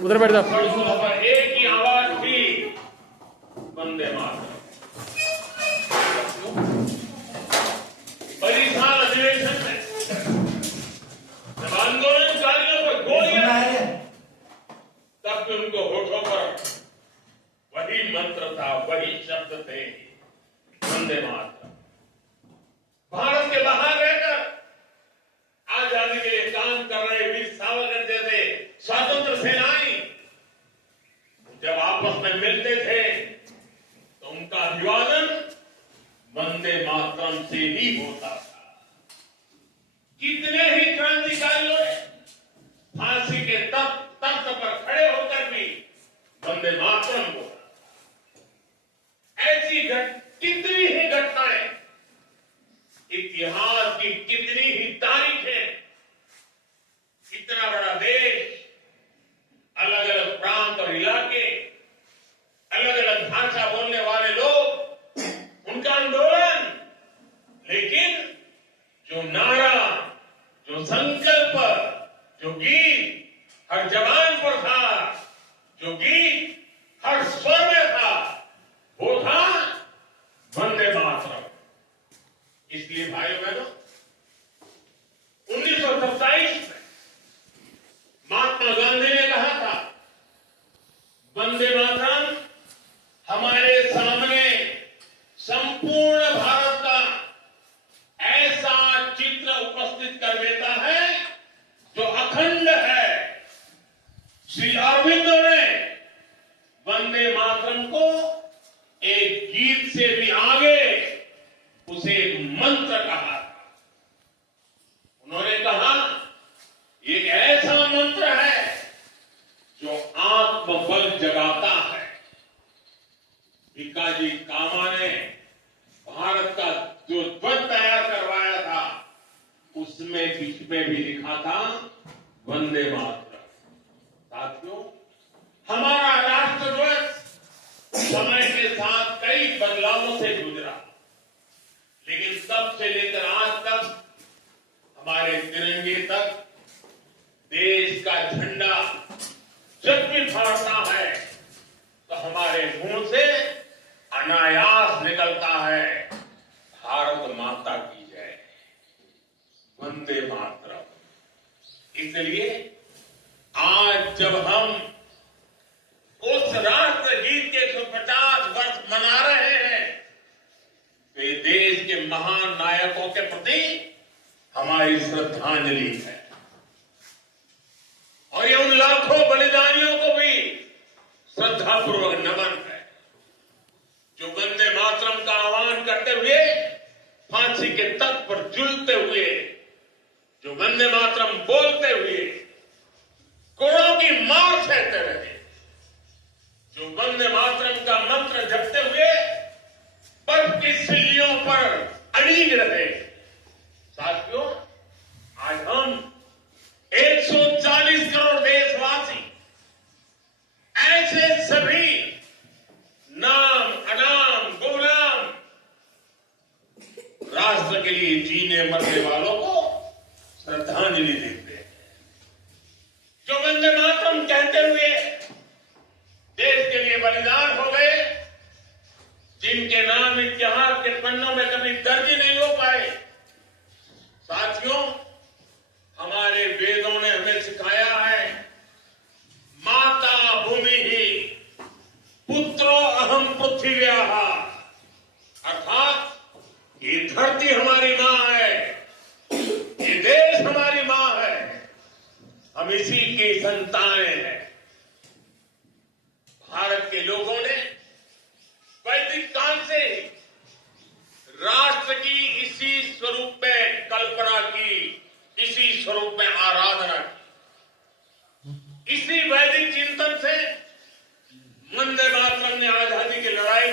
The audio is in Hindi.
उधर बैठ जाओ। एक ही आवाज थी, वंदे मातरम। परिसाल अधिवेशन में जब आंदोलनकारियों पर गोलियां, तब भी उनको होठों पर वही मंत्र था, वही शब्द थे, वंदे मातरम। भारत के बाहर रहकर आजादी के लिए काम कर रहे वीर सावरकर जैसे स्वतंत्र सेनानी जब आपस में मिलते थे तो उनका अभिवादन वंदे मातरम से ही होता था। कितने ही क्रांतिकारियों ने फांसी के तख्त पर खड़े होकर भी वंदे मातरम बोला। ऐसी कितनी ही घटनाएं, इतिहास की कितनी ही तारीखें, इतना बड़ा देश, अलग अलग प्रांत और इलाके, अलग अलग भाषा बोलने वाले लोग, उनका आंदोलन, लेकिन जो नारा, जो संकल्प, जो गीत हर जबान पर था, जो गीत हर स्वर में था, वो था वंदे मातरम। इसलिए भाइयों बहनों, 1927 में महात्मा गांधी ने कहा था, वंदे मातरम हमारे सामने संपूर्ण भारत का ऐसा चित्र उपस्थित कर देता है जो अखंड है। श्री अरविंदो ने वंदे मातरम को एक गीत से भी आगे उसे एक मंत्र कहा। उन्होंने कहा, एक ऐसा मंत्र है जो आत्मबल जगाता है। भिकाजी कामा ने भारत का जो ध्वज तैयार करवाया था, उसमें बीच में भी लिखा था वंदे मातरम। साथियों, हमारा राष्ट्र ध्वज समय के साथ कई बदलावों से गुजरा, लेकिन तब से लेकर आज तक हमारे तिरंगे तक देश का झंडा जब भी फहरता है तो हमारे मुंह से अनायास निकलता है, भारत माता की जय, वंदे मातरम। इसलिए आज जब हम उस राष्ट्र गीत के 150 वर्ष मना रहे हैं, तो ये देश के महान नायकों के प्रति हमारी श्रद्धांजलि है, और ये उन लाखों बलिदानियों को भी श्रद्धापूर्वक नमन है जो वंदे मातरम का आह्वान करते हुए फांसी के तख्त पर झूलते हुए, जो वंदे मातरम बोलते हुए कोड़ों की मार सहते रहे, जो वंदे मातरम का मंत्र जपते हुए बर्फ की सिल्लियों पर अड़ीग रहे। साथियों, आज हम 140 करोड़ देशवासी ऐसे सभी नाम अनाम गुमनाम राष्ट्र के लिए जीने मरने वालों को श्रद्धांजलि देते हैं, जो वंदे मातरम कहते हुए देश के लिए बलिदान हो गए, जिनके नाम इतिहास के पन्नों में कभी दर्ज नहीं हो पाए। साथियों, हमारे वेदों ने हमें सिखाया है, माता भूमि ही पुत्रो अहम पृथ्व्याः, अर्थात ये धरती हमारी मां है, ये देश हमारी मां है, हम इसी की संतानें हैं। भारत के लोगों ने वैदिक काल से राष्ट्र की इसी स्वरूप में कल्पना की, इसी स्वरूप में आराधना की। इसी वैदिक चिंतन से वंदे मातरम ने आजादी की लड़ाई